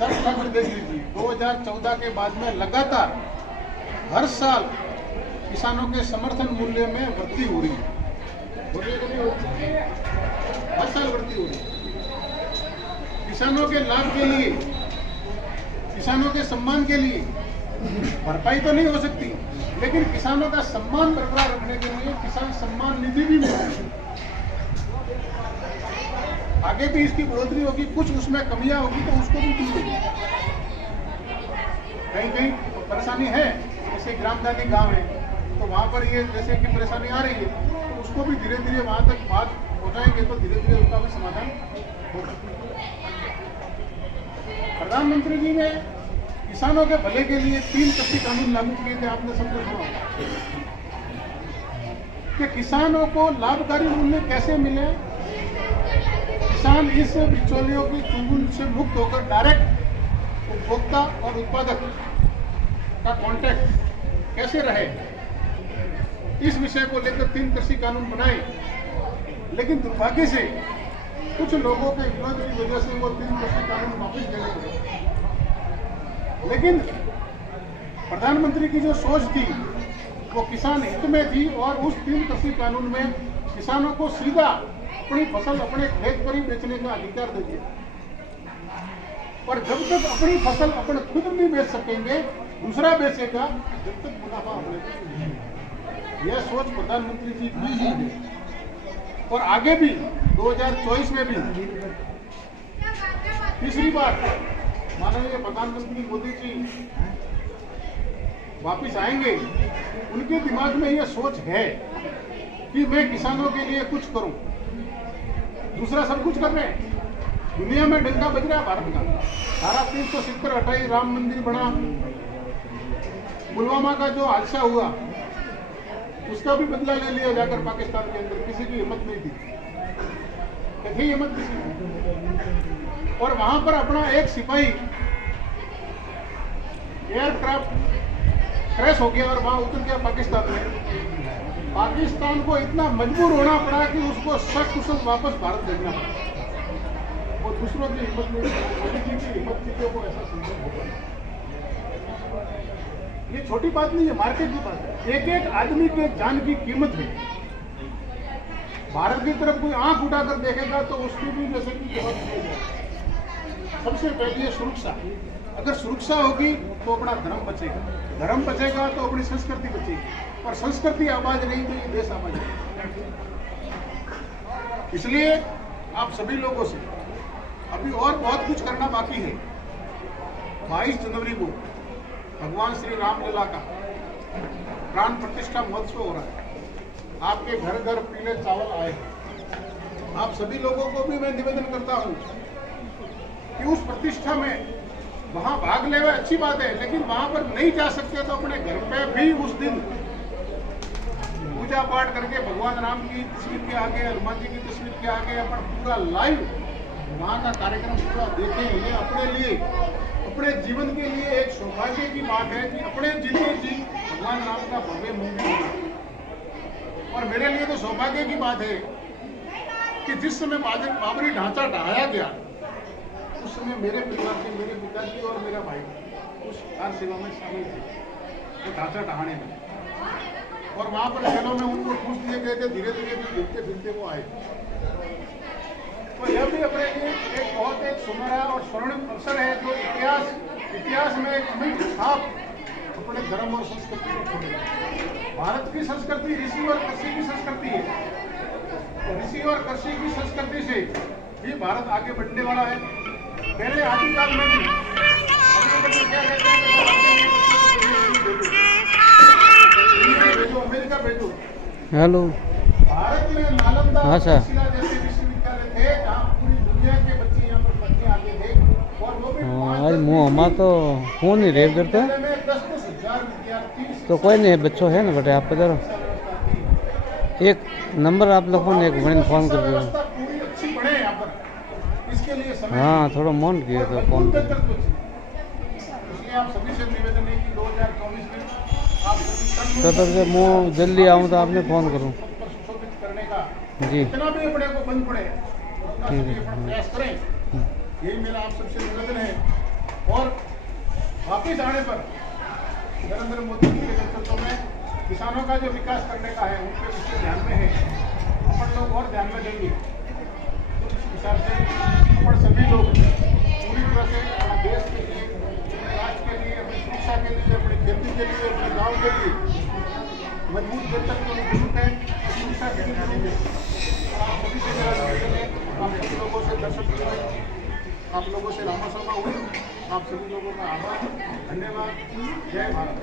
Search खबर देख लीजिए, 2014 के बाद में लगातार हर साल किसानों के समर्थन मूल्य में वृद्धि हो रही है। हर साल वृद्धि हो रही है। किसानों के लाभ के लिए, किसानों के सम्मान के लिए भरपाई तो नहीं हो सकती, लेकिन किसानों का सम्मान बरकरार रखने के लिए किसान सम्मान निधि भी मिलती है। आगे भी इसकी बढ़ोतरी होगी, कुछ उसमें कमियां होगी तो उसको भी दूर होगी। कहीं कहीं परेशानी है, जैसे ग्रामदानी गांव है तो वहां पर ये जैसे कि परेशानी आ रही है तो उसको भी धीरे धीरे वहां तक बात पहुंचाएंगे तो धीरे धीरे उसका भी समाधान हो सकता है। प्रधानमंत्री जी ने किसानों के भले के लिए 3 कृषि कानून लागू किए थे, आपने सबको सुना कि किसानों को लाभकारी मूल्य कैसे मिले, किसान इस बिचौलियों की चुंगल से मुक्त होकर डायरेक्ट उपभोक्ता और उत्पादक का कांटेक्ट कैसे रहे, इस विषय को लेकर 3 कृषि कानून बनाए। लेकिन दुर्भाग्य से कुछ लोगों के विरोध की वजह से वो 3 कृषि कानून वापस लेने पड़े। लेकिन प्रधानमंत्री की जो सोच थी वो किसान हित में थी और उस 3 कृषि कानून में किसानों को सीधा अपनी फसल अपने खेत पर ही बेचने का अधिकार दे दिया। और जब तक अपनी फसल अपने खुद नहीं बेच सकेंगे, दूसरा बेचेगा, जब तक मुनाफा अपने। यह सोच प्रधानमंत्री जी की है और आगे भी 2024 में भी तीसरी बार माननीय प्रधानमंत्री मोदी जी वापिस आएंगे, उनके दिमाग में यह सोच है कि मैं किसानों के लिए कुछ करूं। दूसरा सब कुछ कर रहे हैं, दुनिया में डंका बज रहा है भारत का। धारा 370 हटाई, राम मंदिर बना, पुलवामा का जो हादसा हुआ उसका भी बदला ले लिया जाकर पाकिस्तान के अंदर। किसी की हिम्मत नहीं थी, कभी हिम्मत किसी की। और वहां पर अपना एक सिपाही एयरक्राफ्ट क्रैश हो गया और वहां उतर गया पाकिस्तान में। पाकिस्तान को इतना मजबूर होना पड़ा कि उसको सकुशल वापस भारत भेजना पड़ा। वो दूसरों की हिम्मत नहीं, मोदी जी की हिम्मत थी कि वो ऐसा संभव होगा। ये छोटी बात नहीं है, मार्केट की बात है। एक एक आदमी के जान की कीमत है। भारत की तरफ कोई आंख उठाकर देखेगा तो उसकी भी जैसे कि जवाब दिया जाए। सबसे पहले ये सुरक्षा, अगर सुरक्षा होगी तो अपना धर्म बचेगा, धर्म बचेगा तो अपनी संस्कृति बचेगी, और संस्कृति आबाद नहीं तो ये देश आबाद नहीं। इसलिए आप सभी लोगों से अभी और बहुत कुछ करना बाकी है। 22 जनवरी को भगवान श्री रामलला का प्राण प्रतिष्ठा महोत्सव हो रहा है। आपके घर घर पीले चावल आए। आप सभी लोगों को भी मैं निवेदन करता हूं कि उस प्रतिष्ठा में वहां भाग ले, अच्छी बात है, लेकिन वहां पर नहीं जा सकते तो अपने घर पे भी उस दिन पूजा पाठ करके भगवान राम की तस्वीर के आगे, हनुमान जी की तस्वीर के आगे अपन पूरा लाइव वहां का कार्यक्रम पूरा देखें। ये अपने लिए, अपने जीवन के लिए एक सौभाग्य की बात है कि अपने जीवन जी भगवान राम का भव्य मंदिर। और मेरे लिए तो सौभाग्य की बात है कि जिस समय बाबरी ढांचा ढहाया गया उस समय मेरे परिवार के, मेरे पिताजी और मेरा भाई उस कार सेवा में शामिल थे, वो ढांचा ढहाने में। और वहां पर जेलों में उनको ठूस दिए गए थे। धीरे धीरे भी घूमते फिरते वो आए। तो यह भी अपने लिए एक बहुत एक सुनहरा और स्वर्णिम अवसर है जो इतिहास में एक अमिट छाप अपने धर्म और संस्कृति को छोड़ेगा। भारत की संस्कृति ऋषि और कृषि की संस्कृति है। ऋषि और कृषि की संस्कृति से भी भारत आगे बढ़ने वाला है। पहले आदिकाल में भी क्या कहते हैं, अमेरिका भेजो। हेलो, भारत में नालंदा हाँ सर, जैसे विश्वविद्यालय थे जहाँ पूरी दुनिया के बच्चे यहाँ पर पढ़ने आते थे। और वो भी आज मुँह हमारा तो फोन ही रेप करता है। 10-10 हजार विद्यार्थी। तो कोई नहीं, बच्चों है ना बेटे, आप इधर एक नंबर आप लोगों ने एक बड़े फोन कर दिया। पूरी अच्छी बढ़े यहाँ पर, इसके लिए समय। हाँ, थोड़ा मन किया था फोन कर। इसलिए आप सभी से निवेदन है कि 2024 में आप सभी तो तब से मैं जल्दी आऊँ तो आपने फ़ोन करूँ सुशोभित करने का जी। जितना भी अपने को बंद पड़े उतना सभी अपन प्रयास करें। यही मेरा आप सबसे निवेदन है। और वापिस आने पर नरेंद्र मोदी जी के नेतृत्व में किसानों का जो विकास करने का है उनके विषय ध्यान में है, अपन लोग और ध्यान में देंगे। तो इस हिसाब से अपन सभी लोग पूरी तरह से अपने देश के लिए, अपने राष्ट्र के लिए, अपनी सुरक्षा के लिए, अपनी खेती के लिए, अपने गांव के लिए मजबूत नेतृत्व की जरूरत है, सुरक्षा की भी जरूरत है। आप सभी से मेरा निवेदन है, आप सभी लोगों से दर्शक हुए, आप लोगों से रामासमा हुए, आप सभी लोगों का आभार, धन्यवाद, जय भारत।